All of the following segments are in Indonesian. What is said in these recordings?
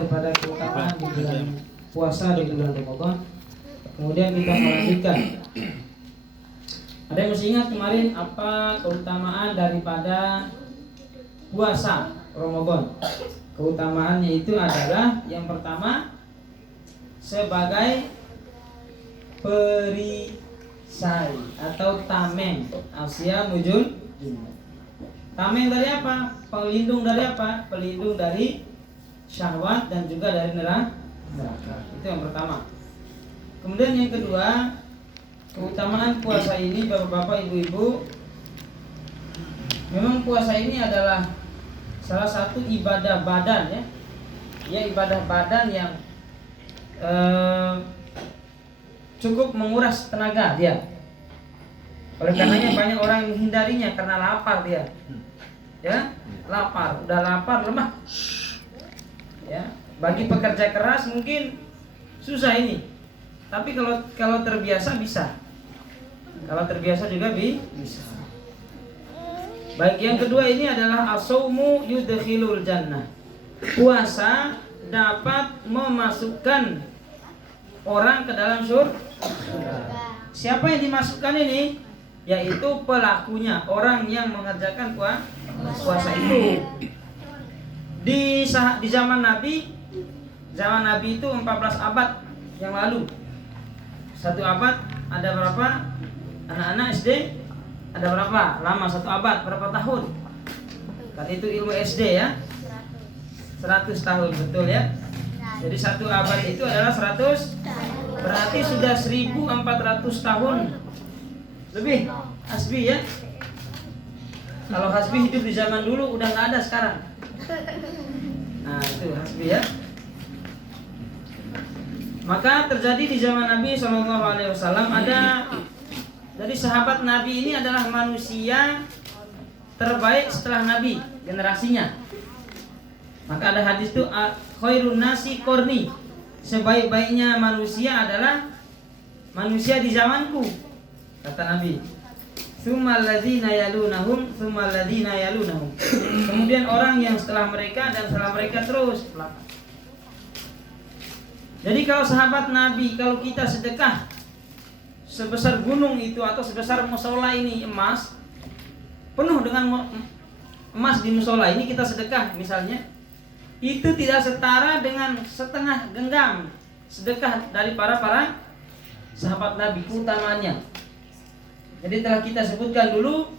daripada keutamaan di bulan puasa di bulan Ramadan. Kemudian kita melanjutkan. Ada yang masih ingat kemarin apa keutamaan daripada puasa Ramadan? Keutamaannya itu adalah yang pertama sebagai perisai atau tameng, asya mujun. Tameng dari apa? Pelindung dari apa? Pelindung dari syahwat dan juga dari neraka. Itu yang pertama. Kemudian yang kedua, keutamaan puasa ini bapak-bapak, ibu-ibu, memang puasa ini adalah salah satu ibadah badan ya. Ya, ibadah badan yang cukup menguras tenaga dia. Oleh karenanya banyak orang yang menghindarinya karena lapar dia. Ya, lapar, udah lapar lemah. Ya, bagi pekerja keras mungkin susah ini. Tapi kalau terbiasa bisa. Kalau terbiasa juga bisa. Baik, yang kedua ini adalah as-saumu yudkhilul jannah. Puasa dapat memasukkan orang ke dalam surga. Siapa yang dimasukkan ini? Yaitu pelakunya, orang yang mengerjakan puasa itu. Di zaman Nabi itu 14 abad yang lalu. Satu abad ada berapa anak-anak SD? Ada berapa? Lama satu abad, berapa tahun? Kan itu ilmu SD ya. 100 tahun, betul ya. Jadi satu abad itu adalah 100. Berarti sudah 1400 tahun lebih Hasbi ya. Kalau Hasbi hidup di zaman dulu udah nggak ada sekarang. Nah itu Hasbi ya. Maka terjadi di zaman Nabi SAW ada dari sahabat Nabi ini adalah manusia terbaik setelah Nabi generasinya. Maka ada hadis itu khairun nasi qarni, sebaik-baiknya manusia adalah manusia di zamanku, kata Nabi. Tsummal ladzina yalunahum, tsummal ladzina yalunahum. Kemudian orang yang setelah mereka dan setelah mereka terus. Jadi kalau sahabat Nabi, kalau kita sedekah sebesar gunung itu atau sebesar musola ini emas, penuh dengan emas di musola ini kita sedekah misalnya, itu tidak setara dengan setengah genggam sedekah dari para sahabat Nabi keutamaannya. Jadi telah kita sebutkan dulu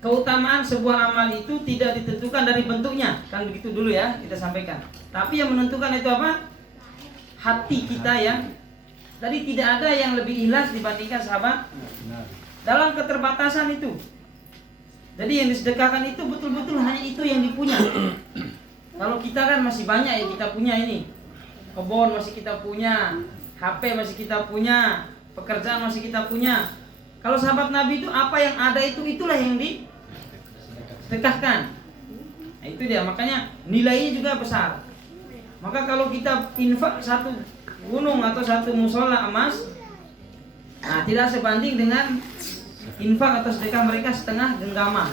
keutamaan sebuah amal itu tidak ditentukan dari bentuknya, kan begitu dulu ya kita sampaikan. Tapi yang menentukan itu apa? Hati kita ya. Tadi tidak ada yang lebih ikhlas dibandingkan sahabat dalam keterbatasan itu. Jadi yang disedekahkan itu betul-betul hanya itu yang dipunya. Kalau kita kan masih banyak yang kita punya ini. Kebun masih kita punya, HP masih kita punya, pekerjaan masih kita punya. Kalau sahabat Nabi itu apa yang ada itu itulah yang disedekahkan. Nah, itu dia, makanya nilainya juga besar. Maka kalau kita infak satu gunung atau satu musola emas, nah tidak sebanding dengan infak atau sedekah mereka setengah genggaman.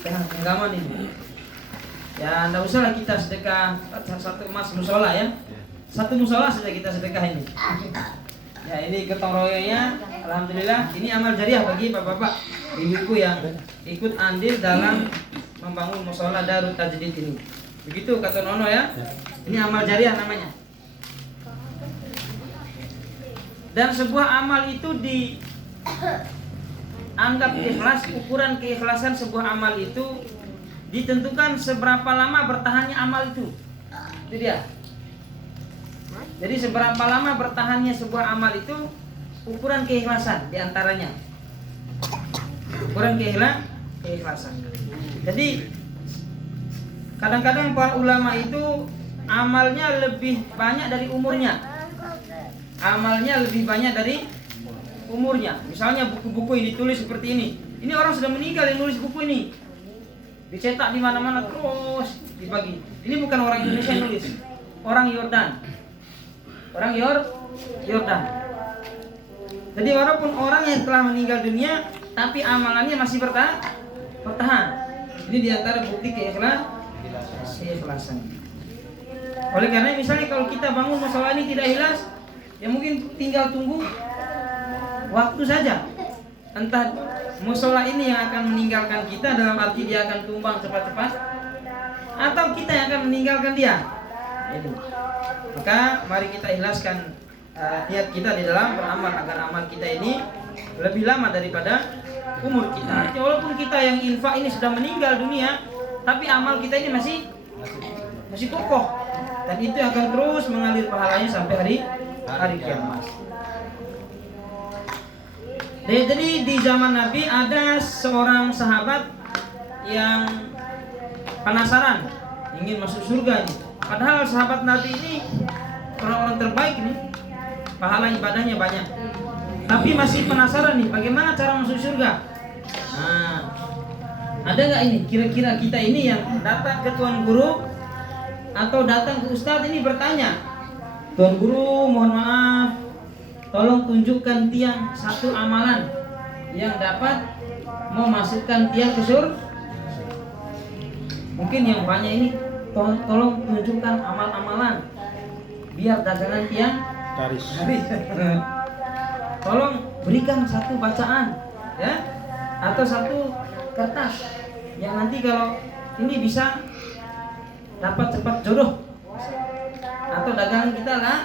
Setengah genggaman ini. Ya, tidak usahlah kita sedekah satu emas musola ya. Satu musola saja kita sedekah ini. Ya, ini gotong royongnya, alhamdulillah. Ini amal jariah bagi bapak-bapak, ibu-ibu yang ikut andil dalam membangun musola Darut Tajdid ini. Begitu kata Nono ya. Ini amal jariah namanya. Dan sebuah amal itu dianggap ikhlas, ukuran keikhlasan sebuah amal itu ditentukan seberapa lama bertahannya amal itu. Itu dia. Jadi seberapa lama bertahannya sebuah amal itu ukuran keikhlasan diantaranya. Ukuran keikhlasan. Jadi kadang-kadang para ulama itu amalnya lebih banyak dari umurnya. Amalnya lebih banyak dari umurnya. Misalnya buku-buku yang ditulis seperti ini. Ini orang sudah meninggal yang nulis buku ini. Dicetak di mana-mana terus dibagi. Ini bukan orang Indonesia yang nulis. Orang Yordan. Orang Yordan. Jadi walaupun orang yang telah meninggal dunia, tapi amalannya masih bertahan. Ini diantara bukti keikhlasan. Oleh karena misalnya kalau kita bangun masalah ini tidak ikhlas, ya mungkin tinggal tunggu waktu saja. Entah musola ini yang akan meninggalkan kita, dalam arti dia akan tumbang cepat-cepat, atau kita yang akan meninggalkan dia. Itu. Maka mari kita ikhlaskan niat kita di dalam beramal agar amal kita ini lebih lama daripada umur kita. Jadi, walaupun kita yang infak ini sudah meninggal dunia, tapi amal kita ini masih kokoh, dan itu akan terus mengalir pahalanya sampai hari kiamat. Jadi di zaman Nabi ada seorang sahabat yang penasaran ingin masuk surga nih. Padahal sahabat Nabi ini orang-orang terbaik nih, pahala ibadahnya banyak. Tapi masih penasaran nih bagaimana cara masuk surga. Nah, ada nggak ini kira-kira kita ini yang datang ke tuan guru atau datang ke ustadz ini bertanya, tuan guru mohon maaf, tolong tunjukkan tiang satu amalan yang dapat memasukkan tiang ke surga. Mungkin yang banyak ini, tolong tunjukkan amal-amalan biar dagangan tiang laris. Tolong berikan satu bacaan, ya, atau satu kertas yang nanti kalau ini bisa dapat cepat jodoh, atau dagangan kita lah,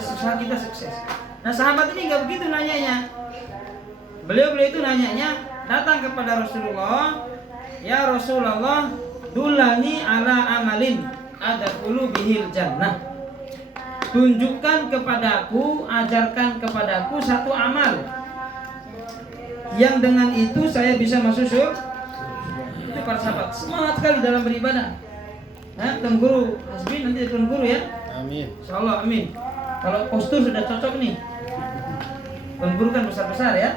usaha kita sukses. Nah sahabat ini nggak begitu nanyanya. Beliau itu nanyanya datang kepada Rasulullah, ya Rasulullah, dulani ala amalin adkhulu bihil jannah. Tunjukkan kepadaku, ajarkan kepadaku satu amal yang dengan itu saya bisa masuk surga. Itu para sahabat semangat sekali dalam beribadah. Nah, Tuan Guru Hasbi nanti Tuan Guru ya. Amin. Insyaallah amin. Kalau postur sudah cocok nih. Tuan Guru kan besar-besar ya.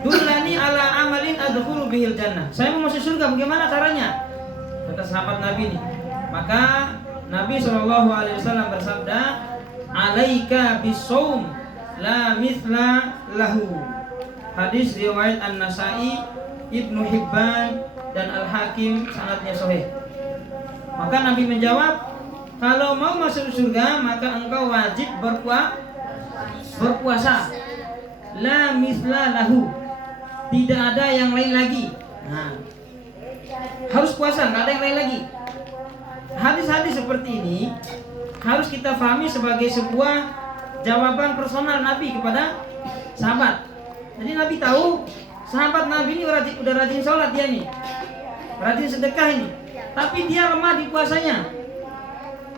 Dulani ala amalin adkhulu bihil jannah. Saya mau masuk surga, bagaimana caranya? Kata sahabat Nabi nih. Maka Nabi SAW bersabda, alaika bisawm la mithla lahu. Hadis riwayat An-Nasa'i, Ibnu Hibban dan Al-Hakim, sanadnya sahih. Maka Nabi menjawab, kalau mau masuk surga maka engkau wajib berpuasa. La mithla lahu. Tidak ada yang lain lagi. Nah, harus puasa, nggak ada yang lain lagi. Hadis-hadis seperti ini harus kita pahami sebagai sebuah jawaban personal Nabi kepada sahabat. Jadi Nabi tahu sahabat Nabi ini udah rajin sholat dia nih, rajin sedekah ini, tapi dia lemah di puasanya.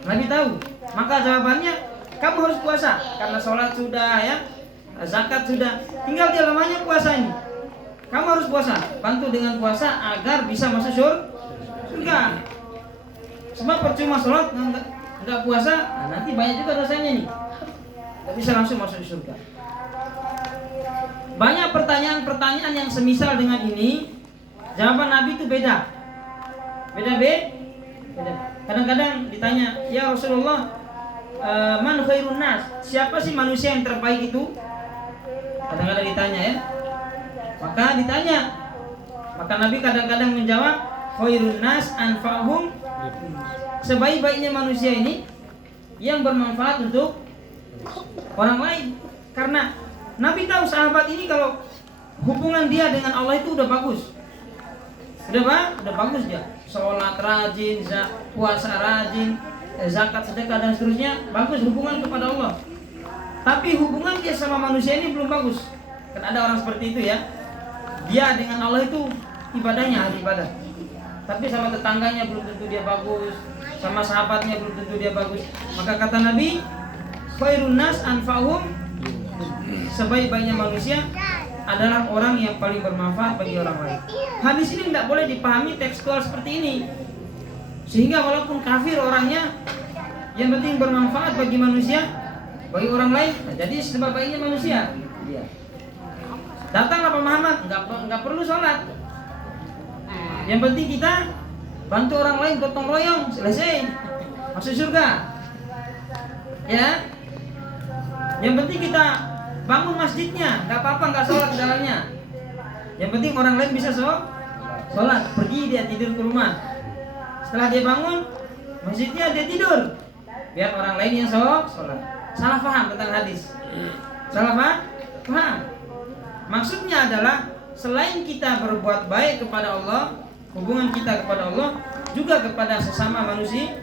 Nabi tahu, maka jawabannya kamu harus puasa karena sholat sudah ya, zakat sudah, tinggal dia lemahnya puasa ini. Kamu harus puasa, bantu dengan puasa agar bisa masuk surga. Sebab percuma sholat nggak puasa, nah nanti banyak juga dosanya nih, nggak bisa langsung masuk surga. Banyak pertanyaan-pertanyaan yang semisal dengan ini, jawaban Nabi itu beda. Kadang-kadang ditanya, ya Rasulullah, man khairun nas, siapa sih manusia yang terbaik itu? Kadang-kadang ditanya ya. Maka Nabi kadang-kadang menjawab, khairun nas anfa'hum, sebaik-baiknya manusia ini yang bermanfaat untuk orang lain. Karena Nabi tahu sahabat ini kalau hubungan dia dengan Allah itu udah bagus. Udah bagus dia. Sholat rajin, puasa rajin, zakat, sedekah dan seterusnya, bagus hubungan kepada Allah. Tapi hubungan dia sama manusia ini belum bagus. Kan ada orang seperti itu ya. Dia dengan Allah itu ibadahnya ahli ibadah. Tapi sama tetangganya belum tentu dia bagus, sama sahabatnya belum tentu dia bagus. Maka kata Nabi, khairun nas anfa'hum, sebaik-baiknya manusia adalah orang yang paling bermanfaat bagi orang lain. Hadis ini tidak boleh dipahami tekstual seperti ini. Sehingga walaupun kafir orangnya, yang penting bermanfaat bagi manusia, bagi orang lain. Nah, jadi sebaik-baiknya manusia. Datanglah Pak Muhammad, nggak perlu sholat. Yang penting kita bantu orang lain, gotong royong, selesai, masuk surga. Ya. Yang penting kita bangun masjidnya, nggak apa-apa nggak sholat di dalamnya. Yang penting orang lain bisa sholat, pergi dia tidur ke rumah. Setelah dia bangun, masjidnya dia tidur. Biar orang lain yang sholat. Salah paham tentang hadis. Salah paham. Maksudnya adalah selain kita berbuat baik kepada Allah, hubungan kita kepada Allah juga kepada sesama manusia.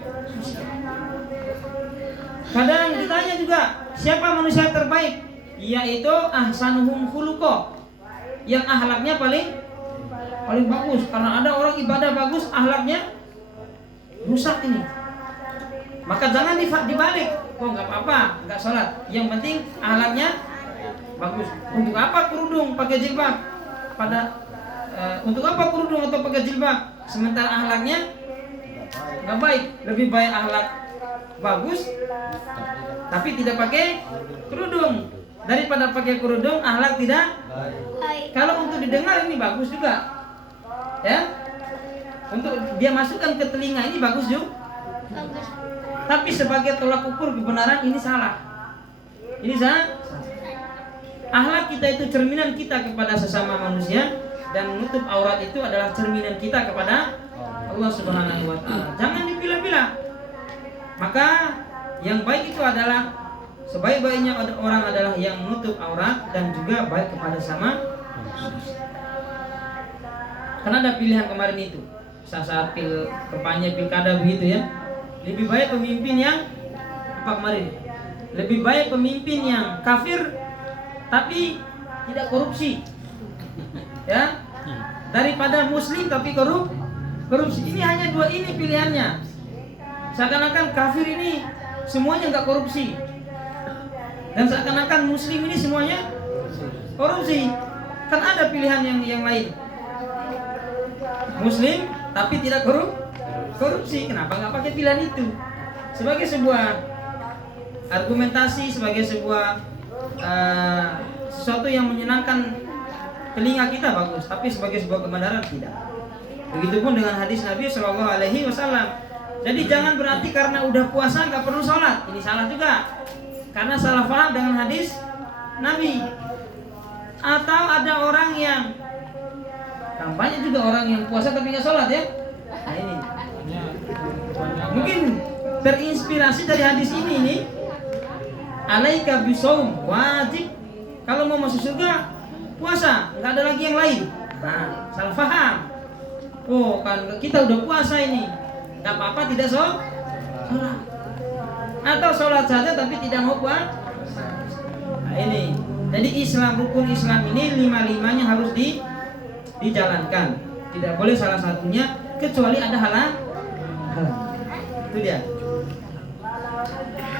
Kadang ditanya juga, siapa manusia terbaik? Yaitu ahsanuhum khuluqa, yang akhlaknya paling bagus. Karena ada orang ibadah bagus, akhlaknya rusak ini. Maka jangan dibalik. Oh nggak apa-apa, nggak sholat. Yang penting akhlaknya bagus. Untuk apa kerudung pakai jilbab? Untuk apa kerudung atau pakai jilbab? Sementara akhlaknya nggak baik. Lebih baik akhlak bagus tapi tidak pakai kerudung daripada pakai kerudung akhlak tidak baik. Kalau untuk didengar ini bagus juga, ya. Untuk dia masukkan ke telinga ini bagus juga. Tapi sebagai tolak ukur kebenaran ini salah. Ini salah. Akhlak kita itu cerminan kita kepada sesama manusia, dan menutup aurat itu adalah cerminan kita kepada Allah Subhanahu wa taala. Jangan dipilah-pilah. Maka yang baik itu adalah sebaik-baiknya orang adalah yang menutup aurat dan juga baik kepada sama manusia. Karena ada pilihan kemarin itu saat kampanye pilkada begitu ya. Lebih baik pemimpin yang apa kemarin? Lebih baik pemimpin yang kafir tapi tidak korupsi, ya, daripada muslim tapi korupsi. Ini hanya dua ini pilihannya. Seakan-akan kafir ini semuanya nggak korupsi, dan seakan-akan muslim ini semuanya korupsi. Kan ada pilihan yang lain. Muslim tapi tidak korupsi. Kenapa nggak pakai pilihan itu? Sebagai sebuah argumentasi, sebagai sebuah sesuatu yang menyenangkan telinga kita bagus, tapi sebagai sebuah kebenaran tidak. Begitupun dengan hadis Nabi Shallallahu Alaihi Wasallam. Jadi jangan berarti karena udah puasa nggak perlu sholat. Ini salah juga, karena salah paham dengan hadis Nabi. Atau ada orang yang banyak juga orang yang puasa tapi nggak sholat ya. Nah, ini mungkin terinspirasi dari hadis ini nih. Alaika bisawm, wajib kalau mau masuk surga puasa, nggak ada lagi yang lain. Nah, salah paham. Oh kan kita udah puasa ini, nggak apa-apa tidak sholat, atau sholat saja tapi tidak mau puasa. Nah, ini jadi Islam, rukun Islam ini 5-5-nya harus dijalankan. Tidak boleh salah satunya kecuali ada halal. Itu dia.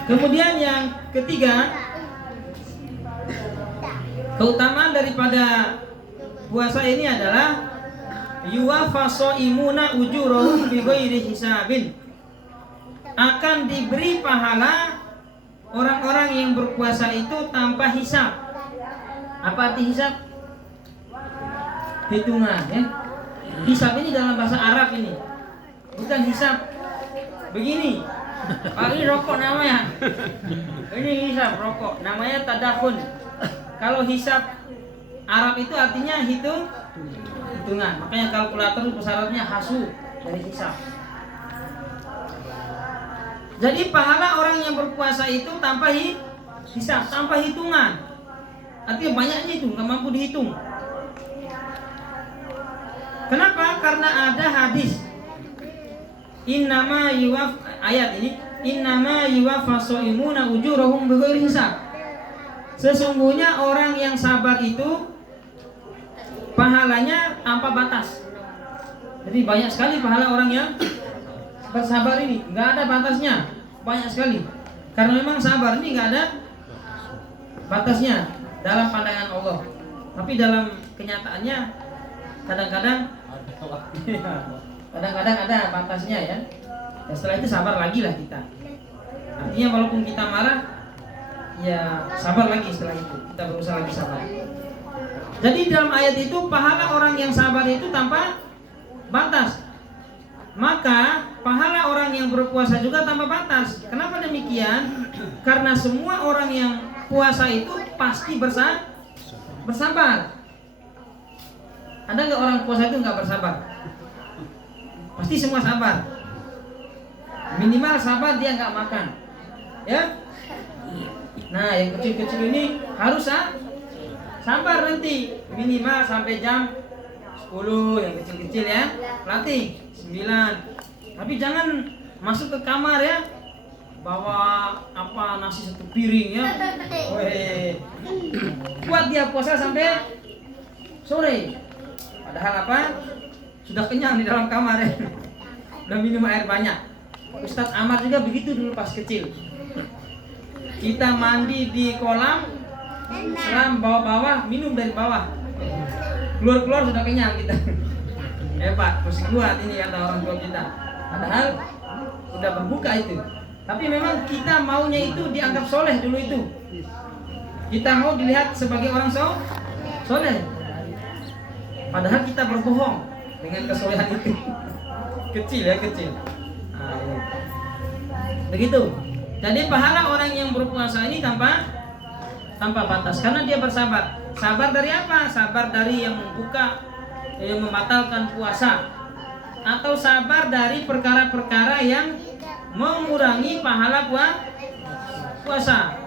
Kemudian yang ketiga, keutamaan daripada puasa ini adalah yuwaffa shaimuna ujurahum bighairi hisabin. Akan diberi pahala orang-orang yang berpuasa itu tanpa hisab. Apa arti hisab? Hitungan ya. Hisab ini dalam bahasa Arab ini. Bukan hisab begini. Ini rokok namanya. Ini hisab rokok. Namanya tadakhun. Kalau hisab Arab itu artinya hitungan. Makanya kalkulator itu syaratnya hasu dari hisab. Jadi pahala orang yang berpuasa itu tanpa hisab, tanpa hitungan. Artinya banyaknya itu nggak mampu dihitung. Kenapa? Karena ada hadis. Innama yuwaf, ayat ini innama yuwaffa shaimuna ujurahum bighairi hisab. Sesungguhnya orang yang sabar itu pahalanya tanpa batas. Jadi banyak sekali pahala orang yang bersabar ini, nggak ada batasnya, banyak sekali. Karena memang sabar ini nggak ada batasnya dalam pandangan Allah. Tapi dalam kenyataannya kadang-kadang ada batasnya ya. Dan setelah itu sabar lagi lah kita. Artinya walaupun kita marah, ya sabar lagi setelah itu. Kita berusaha lagi sabar. Jadi dalam ayat itu pahala orang yang sabar itu tanpa batas. Maka pahala orang yang berpuasa juga tanpa batas. Kenapa demikian? Karena semua orang yang puasa itu pasti bersabar. Ada nggak orang puasa itu nggak bersabar? Pasti semua sabar. Minimal sabar dia nggak makan. Ya. Nah, yang kecil-kecil ini harus sabar nanti. Minimal sampai jam 10 yang kecil-kecil ya. Latih 9. Tapi jangan masuk ke kamar ya. Bawa nasi 1 piring ya. Weh. Buat dia puasa sampai sore. Padahal sudah kenyang di dalam kamar ya. Udah minum air banyak. Ustadz Amar juga begitu dulu pas kecil. Kita mandi di kolam, selam bawah-bawah, minum dari bawah. Keluar-keluar sudah kenyang kita. Hebat, terus kuat ini kata orang tua kita. Padahal sudah berbuka itu. Tapi memang kita maunya itu dianggap soleh dulu itu. Kita mau dilihat sebagai orang soleh. Padahal kita berbohong dengan kesolehan itu. Kecil ya, kecil. Nah, ini. Begitu. Jadi pahala orang yang berpuasa ini tanpa batas karena dia bersabar. Sabar dari apa? Sabar dari yang membuka, yang membatalkan puasa, atau sabar dari perkara-perkara yang mengurangi pahala puasa.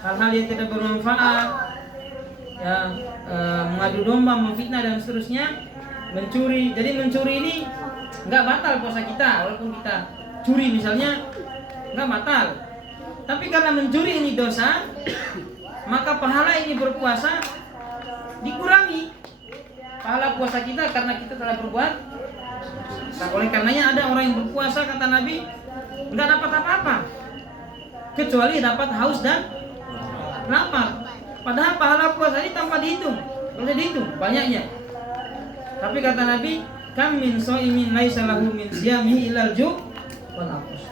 Hal-hal yang tidak bermanfaat, ya, mengadu domba, memfitnah dan seterusnya, mencuri. Jadi mencuri ini nggak batal puasa kita, walaupun kita curi misalnya nggak batal. Tapi karena mencuri ini dosa, maka pahala ini berpuasa dikurangi. Pahala puasa kita karena kita telah berbuat. Nah, oleh karenanya ada orang yang berpuasa kata Nabi nggak dapat apa-apa kecuali dapat haus dan lapar. Padahal pahala puasa ini tanpa dihitung, boleh dihitung banyaknya. Tapi kata Nabi, kam min shaimin laisa lahu min siyamihi illal ju' wal 'aths.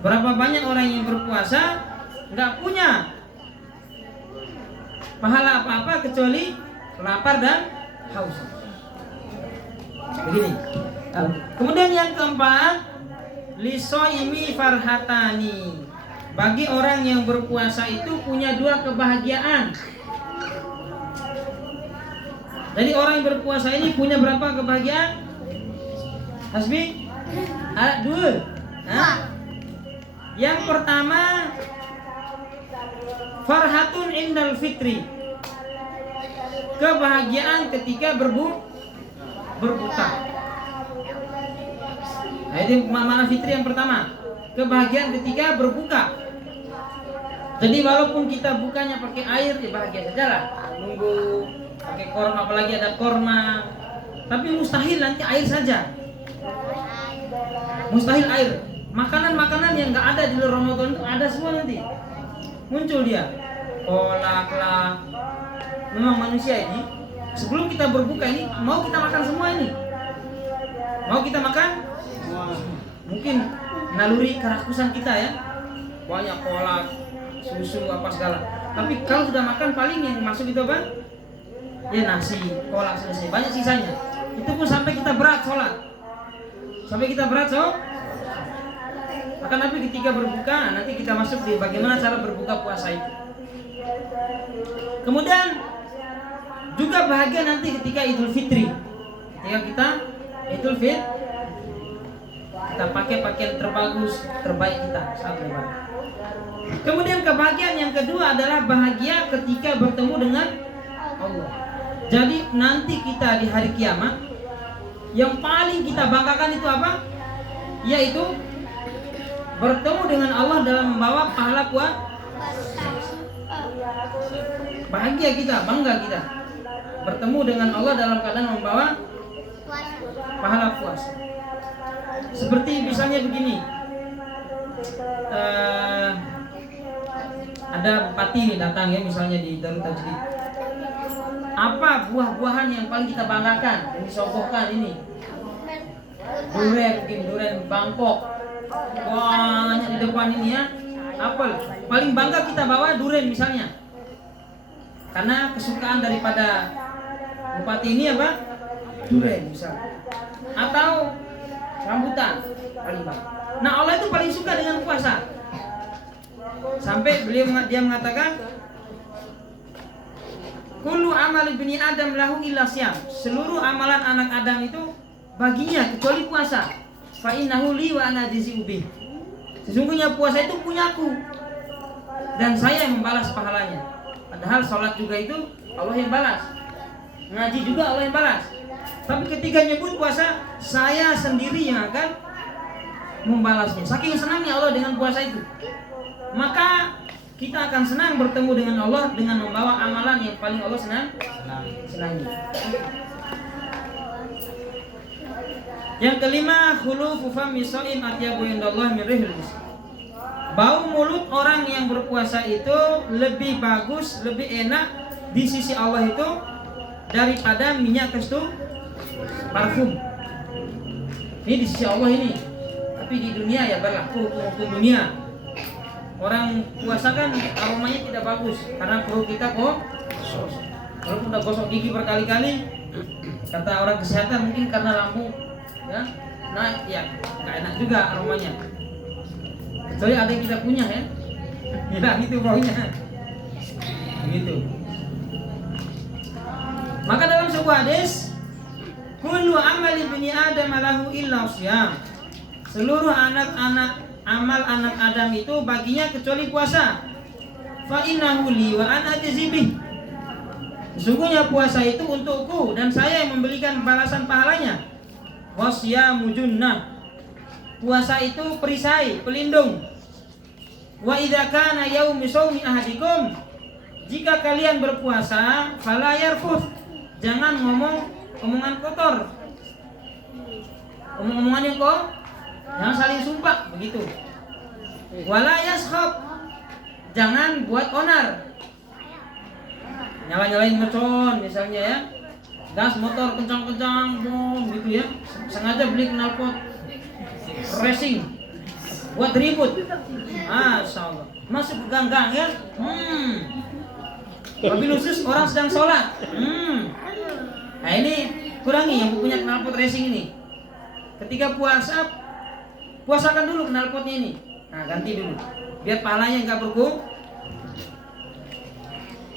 Berapa banyak orang yang berpuasa nggak punya pahala apa-apa kecuali lapar dan haus. Begini. Kemudian yang keempat, lisoimi farhatani. Bagi orang yang berpuasa itu punya 2 kebahagiaan. Jadi orang yang berpuasa ini punya berapa kebahagiaan? Hasbi? 2. Yang pertama, farhatun indal fitri. Kebahagiaan ketika berbuka. Nah, ini makna fitri yang pertama. Kebahagiaan ketika berbuka. Jadi walaupun kita bukanya pakai air, ya bahagia saja lah. Nunggu pakai korma, apalagi ada korma. Tapi mustahil nanti air saja. Mustahil air. Makanan-makanan yang nggak ada di luar Ramadan itu ada semua nanti. Muncul dia. Kolak lah. Memang manusia ini sebelum kita berbuka ini mau kita makan semua ini. Mau kita makan? Mungkin naluri kerakusan kita ya. Banyak kolak, susu apa segala. Tapi kalau sudah makan paling yang masuk itu apa? Ya nasi, kolak selesai. Banyak sisanya. Itu pun sampai kita berat sholat. Sampai kita berat Maka Nabi ketika berbuka, nanti kita masuk di bagaimana cara berbuka puasa itu. Kemudian juga bahagia nanti ketika Idul Fitri. Ketika kita Idul Fitri, kita pakai pakaian terbaik kita saat lebaran. Kemudian kebahagiaan yang kedua adalah bahagia ketika bertemu dengan Allah. Jadi nanti kita di hari kiamat yang paling kita banggakan itu apa? Yaitu bertemu dengan Allah dalam membawa pahala puasa. Bahagia kita, bangga kita bertemu dengan Allah dalam keadaan membawa pahala puasa. Seperti misalnya begini, ada bupati ini datang ya misalnya di Darut Tajdid. Apa buah-buahan yang paling kita banggakan, yang disogohkan ini? Durian, mungkin durian Bangkok. Banyak di depan ini ya. Apel. Paling bangga kita bawa durian misalnya. Karena kesukaan daripada bupati ini apa? Durian misalnya. Atau rambutan paling bangga. Nah, Allah itu paling suka dengan puasa. Sampai dia mengatakan kullu amal ibni Adam lahu illa syam. Seluruh amalan anak Adam itu baginya kecuali puasa. Fa innahu li wa ana jazi'u bih. Sesungguhnya puasa itu punyaku dan saya yang membalas pahalanya. Padahal sholat juga itu Allah yang balas, ngaji juga Allah yang balas. Tapi ketika nyebut puasa, saya sendiri yang akan membalasnya. Saking senangnya Allah dengan puasa itu, maka kita akan senang bertemu dengan Allah dengan membawa amalan yang paling Allah senangi. Yang kelima, khulufu fami shaim atyabu indallah min rihil misk. Bau mulut orang yang berpuasa itu lebih bagus, lebih enak di sisi Allah itu daripada minyak kestu parfum. Ini di sisi Allah ini. Tapi di dunia ya berlaku hukum dunia. Orang puasa kan aromanya tidak bagus karena perut kita kok. Kalau udah gosok gigi berkali-kali, kata orang kesehatan mungkin karena lambung ya naik, ya nggak enak juga aromanya. Kecuali ada yang kita punya ya, hilang itu baunya, gitu. Maka dalam sebuah hadis, kullu amali bani adam lahu illa shiyam. Seluruh amal anak Adam itu baginya kecuali puasa. Fa innahu li wa ana ajzi bih. Sesungguhnya puasa itu untukku dan saya yang memberikan balasan pahalanya. Wasyamu junnah. Puasa itu perisai, pelindung. Wa idza kana yaumu shaumi ahadikum. Jika kalian berpuasa, fala yarfuth. Jangan ngomong omongan kotor. Omong-omongan yang jangan saling sumpah begitu. Wala yaskhab. Jangan buat onar. Nyala-nyalain mercon misalnya ya. Gas motor kencang-kencang gitu ya. Sengaja beli knalpot racing buat ribut. Masyaallah. Masuk ke gang-gang ya. Mobil khusus orang sedang sholat. Nah ini kurangi yang punya knalpot racing ini. Ketika puasakan dulu knalpotnya ini. Nah ganti dulu biar pahalanya enggak berkurang.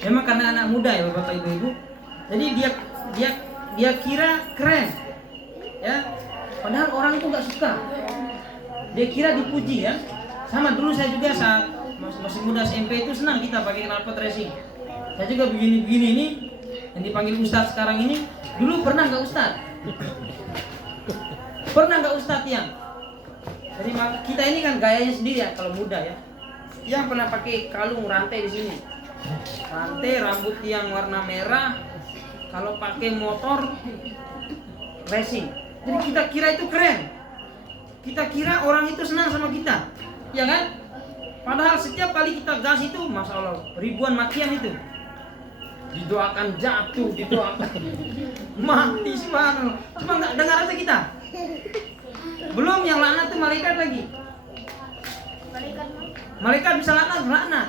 Memang karena anak muda ya bapak ibu-ibu. Jadi dia kira keren ya. Padahal orang itu enggak suka. Dia kira dipuji ya. Sama dulu saya juga saat masih muda SMP itu senang kita pakai knalpot racing. Saya juga begini-begini ini yang dipanggil Ustadz sekarang ini. Dulu pernah enggak Ustadz? Pernah enggak Ustadz yang? Jadi kita ini kan gayanya sendiri ya kalau muda ya. Yang pernah pakai kalung rantai di sini. Rantai rambut yang warna merah. Kalau pakai motor racing. Jadi kita kira itu keren. Kita kira orang itu senang sama kita. Ya kan? Padahal setiap kali kita gas itu Masya Allah ribuan makian itu. Didoakan jatuh, didoakan mati subhanallah. Cuma nggak dengar aja kita. Belum yang laknat tuh malaikat lagi. Malaikat bisa laknat.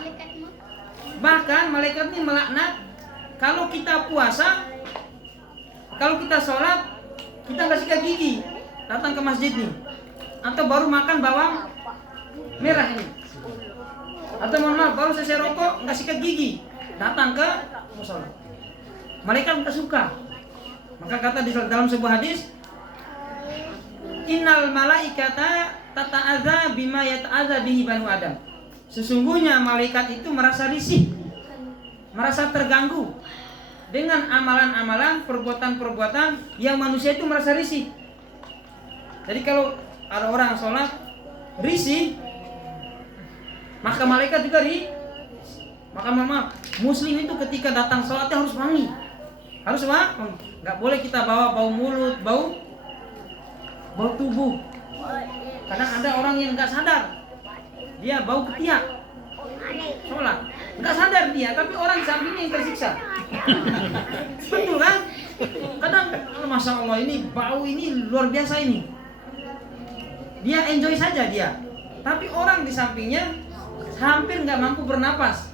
Bahkan malaikat ini melaknat kalau kita puasa, kalau kita sholat, kita nggak sikat gigi, datang ke masjid nih, atau baru makan bawang merah ini, atau mohon maaf baru selesai rokok nggak sikat gigi, datang ke musola. Malaikat nggak suka. Maka kata di dalam sebuah hadis, innal malaikata tata'adza bima yata'adza bihi banu Adam. Sesungguhnya malaikat itu merasa risih, merasa terganggu dengan amalan-amalan, perbuatan-perbuatan yang manusia itu merasa risih. Jadi kalau ada orang sholat risih, maka malaikat juga maka maaf, muslim itu ketika datang sholatnya harus wangi. Harus apa? Nggak boleh kita bawa bau mulut, bau tubuh. Kadang ada orang yang nggak sadar, dia bau ketiak sholat, nggak sadar dia, tapi orang sampingnya yang tersiksa. Betul kan? Kadang Masya Allah ini bau ini luar biasa ini. Dia enjoy saja dia, tapi orang di sampingnya hampir nggak mampu bernapas.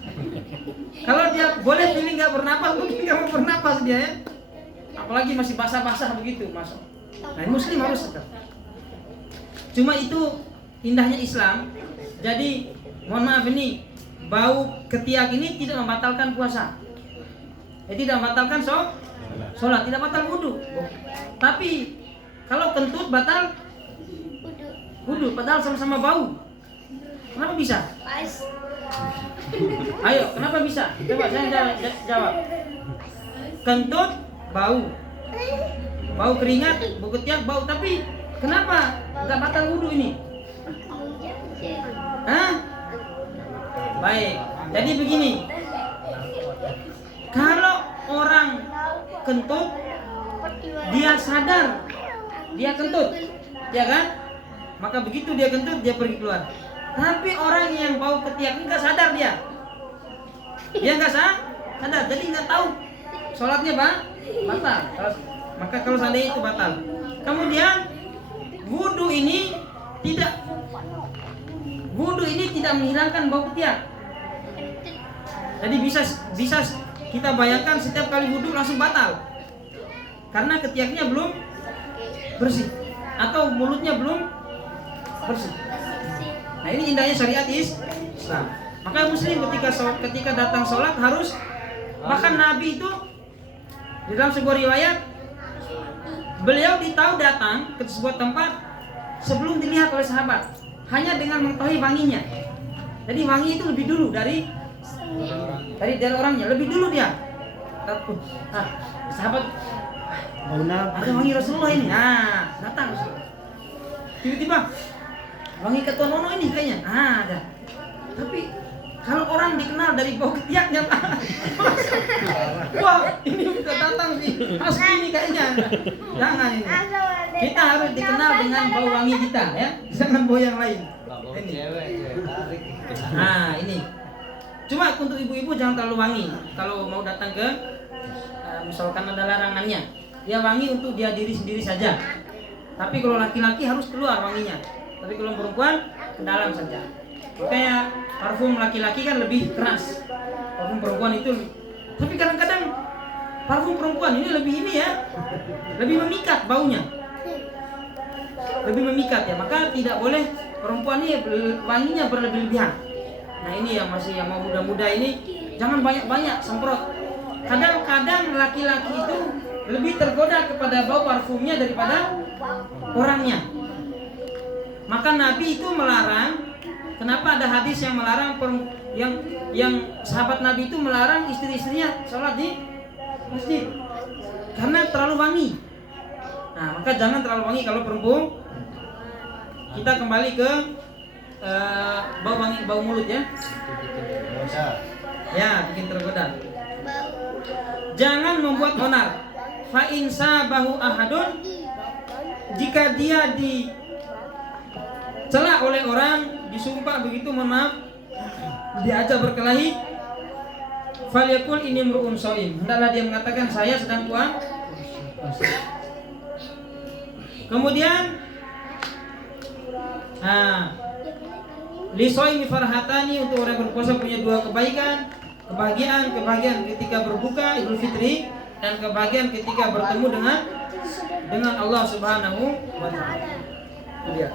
Kalau dia boleh pilih nggak bernapas, mungkin nggak mau bernapas dia ya. Apalagi masih basah-basah begitu, Masya Allah. Nah muslim harus tetap. Cuma itu indahnya Islam. Jadi mohon maaf ini bau ketiak ini tidak membatalkan puasa. Tidak membatalkan sholat, tidak batal wudu. Tapi kalau kentut batal wudu, padahal sama-sama bau. Kenapa bisa? Ayo, kenapa bisa? Coba saya jawab. Kentut, bau. Bau keringat, bau ketiak, bau. Tapi kenapa nggak batal wudhu ini? Hah? Baik. Jadi begini. Kalau orang kentut, dia sadar dia kentut, ya kan? Maka begitu dia kentut, dia pergi keluar. Tapi orang yang bau ketiak nggak sadar dia nggak sadar, jadi nggak tahu sholatnya batal. Maka kalau seandainya itu batal. Kemudian wudu ini tidak menghilangkan bau ketiak. Jadi bisa kita bayangkan setiap kali wudu langsung batal karena ketiaknya belum bersih atau mulutnya belum bersih. Nah, ini indahnya syariat Islam. Maka muslim ketika datang sholat harus, bahkan Nabi itu di dalam sebuah riwayat beliau ditahu datang ke sebuah tempat sebelum dilihat oleh sahabat hanya dengan mengetahui wanginya. Jadi wangi itu lebih dulu dari orangnya, lebih dulu dia. Sahabat, ada wangi Rasulullah ini. Nah, datang tiba-tiba wangi ketonono ini kayaknya. Ada. Tapi kalau orang dikenal dari bau ketiaknya, Pak. Wah, ini udah datang sih. Pasti ini kayaknya. Jangan ini. Kita harus dikenal dengan bau wangi kita, ya. Jangan bau yang lain. Ini. Nah, ini. Cuma untuk ibu-ibu jangan terlalu wangi. Kalau mau datang ke misalkan ada larangannya, dia wangi untuk dia diri sendiri saja. Tapi kalau laki-laki harus keluar wanginya. Tapi kalau perempuan ke dalam saja. Kayak parfum laki-laki kan lebih keras. Parfum perempuan itu. Tapi kadang-kadang parfum perempuan ini lebih memikat baunya. Lebih memikat ya. Maka tidak boleh perempuan ini wanginya berlebih-lebihan. Nah, ini yang mau muda-muda ini jangan banyak-banyak semprot. Kadang-kadang laki-laki itu lebih tergoda kepada bau parfumnya daripada orangnya. Maka Nabi itu melarang. Kenapa ada hadis yang melarang yang sahabat Nabi itu melarang istri-istrinya sholat di masjid karena terlalu wangi. Nah, maka jangan terlalu wangi kalau perempuan. Kita kembali ke bau mulut ya. Ya, bikin tergoda. Jangan membuat onar. Fa in sabahu ahadun, jika dia dicela oleh orang, disumpah begitu, mohon maaf, diajak berkelahi, falyakul ini mru'un shaim. Hendaklah dia mengatakan saya sedang puasa. Kemudian li shaimi farhatani, untuk orang berpuasa punya dua kebaikan. Kebahagiaan ketika berbuka Idul Fitri dan kebahagiaan ketika bertemu dengan Allah Subhanahu wa taala. Itu dia.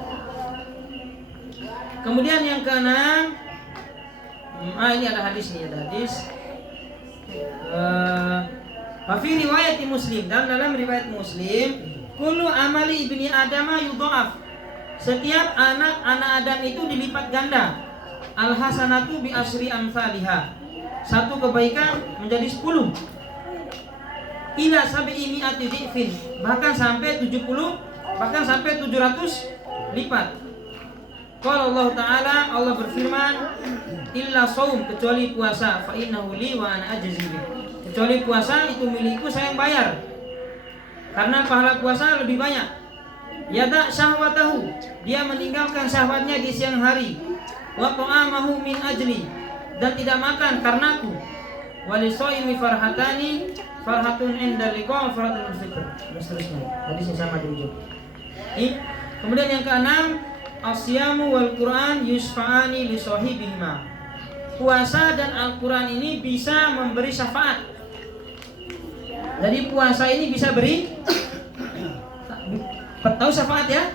Kemudian yang keenam, ini ada hadis. Fi riwayat Muslim, dalam riwayat Muslim, kullu amali ibni adama yudha'af. Setiap anak Adam itu dilipat ganda. Al hasanatu bi asri amsalihha. Satu kebaikan menjadi 10. Ila sab'i mi'ati dhifin, bahkan sampai 70, bahkan sampai 700 lipat. Qala Allah Ta'ala, Allah berfirman, illa shaum, kecuali puasa, fa innahu li wa ana ajzi bih. Kecuali puasa itu milikku, saya yang bayar. Karena pahala puasa lebih banyak. Yada syahwatahu, dia meninggalkan syahwatnya di siang hari. Wa ta'amahu min ajli, dan tidak makan karenaku. Walisoimi farhatani, farhatun inda liqa, farhatun fitr. Dan seterusnya. Hadis yang sama di ujung. Kemudian yang keenam, asyamu wal Quran yusfa'ani li sahibihima. Puasa dan Al-Quran ini bisa memberi syafaat. Jadi puasa ini bisa beri. Tahu syafaat ya?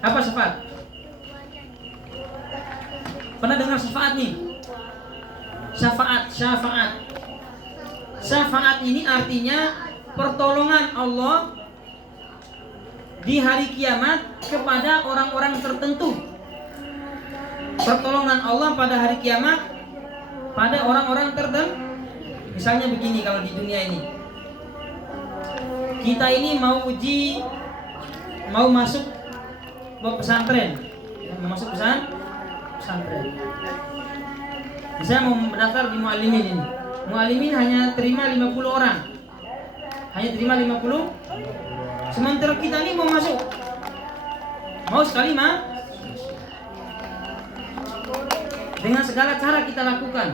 Apa syafaat? Pernah dengar syafaat nih? Syafaat ini artinya pertolongan Allah di hari kiamat kepada orang-orang tertentu. pertolongan Allah pada hari kiamat pada orang-orang tertentu. Misalnya begini, kalau di dunia ini kita ini mau uji, mau masuk pesantren, mau masuk pesantren. Saya mau mendaftar di Muallimin ini. Muallimin hanya terima 50 orang. Hanya terima 50. Sementara kita ini mau masuk. Mau sekali dengan segala cara kita lakukan.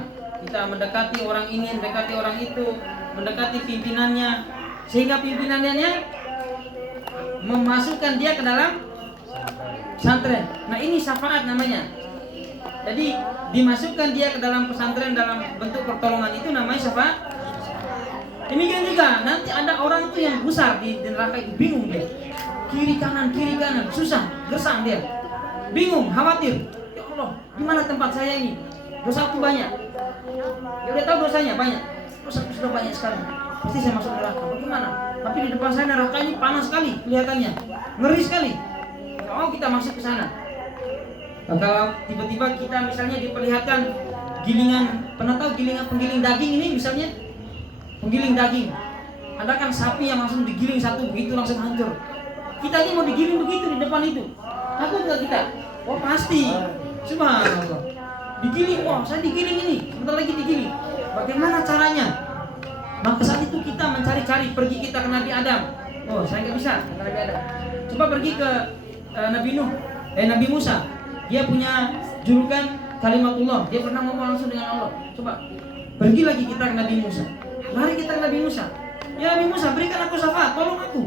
Kita mendekati orang ini, mendekati orang itu, mendekati pimpinannya, sehingga pimpinannya memasukkan dia ke dalam pesantren. Nah, ini syafaat namanya. Jadi dimasukkan dia ke dalam pesantren dalam bentuk pertolongan, itu namanya syafaat. Demikian juga nanti ada orang itu yang besar di neraka itu, bingung dia, kiri kanan, susah, gersang dia, bingung, khawatir. Ya Allah, di mana tempat saya ini? Dosaku banyak. Ya udah tahu dosanya banyak. Dosaku sudah banyak sekali. Pasti saya masuk neraka. Bagaimana? Tapi di depan saya neraka ini panas sekali kelihatannya, ngeri sekali. Kalau kita masuk ke sana, kalau tiba-tiba kita misalnya diperlihatkan gilingan, pernah tahu penggiling daging ini misalnya, penggiling daging, ada kan sapi yang langsung digiling satu begitu langsung hancur. Kita ini mau digiling begitu di depan itu, takut nggak kita? Oh pasti, subhanallah, digiling, wah saya digiling ini, sebentar lagi digiling. Bagaimana caranya? Maka saat itu kita mencari-cari, pergi kita ke Nabi Adam. Oh saya nggak bisa ke Nabi Adam. Coba pergi ke Nabi Musa. Dia punya julukan kalimatullah. Dia pernah ngomong langsung dengan Allah. Coba pergi lagi kita ke Nabi Musa. Lari kita ke Nabi Musa. Ya Nabi Musa, berikan aku syafaat, tolong aku.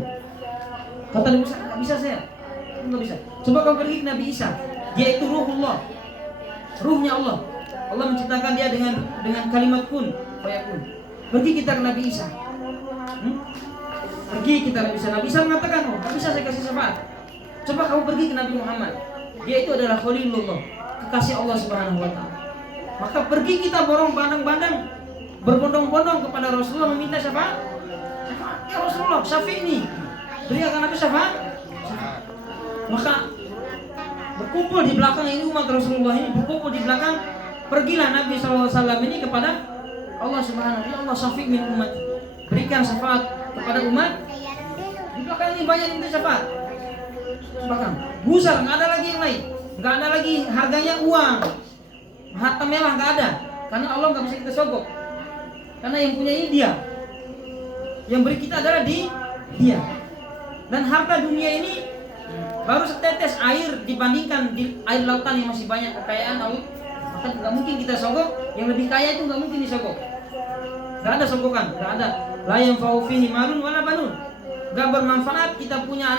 Kata Nabi Musa, nggak bisa saya. Nggak bisa. Coba kau pergi ke Nabi Isa. Dia itu ruhullah, ruhnya Allah. Allah menciptakan dia dengan kalimat kun, fayakun. Pergi kita ke Nabi Isa. Pergi kita ke Nabi Isa. Nabi Isa mengatakan, oh nggak bisa saya kasih syafaat. Coba kamu pergi ke Nabi Muhammad. Dia itu adalah Khalilullah, kekasih Allah Subhanahu wa taala. Maka pergi kita borong bandang-bandang, berbondong-bondong kepada Rasulullah meminta syafaat. Ya Rasulullah, syafi'ni. Berikan aku syafaat. Maka berkumpul di belakang ini, umat Rasulullah ini berkumpul di belakang. Pergilah Nabi SAW ini kepada Allah Subhanahu wa taala. Ya Allah, syafi' min umat. Berikan syafaat kepada umat. Di belakang ini banyak minta syafaat. Bahkan gusar, nggak ada lagi yang lain, nggak ada lagi harganya uang, harta mewah nggak ada, karena Allah nggak bisa kita sogok, karena yang punya ini dia, yang beri kita adalah dia. Dan harta dunia ini baru setetes air dibandingkan di air lautan yang masih banyak kekayaan Allah. Maka nggak mungkin kita sogok, yang lebih kaya itu nggak mungkin disogok, nggak ada sogokan, nggak ada. La yanfa'u fihi malun wala banun, nggak bermanfaat kita punya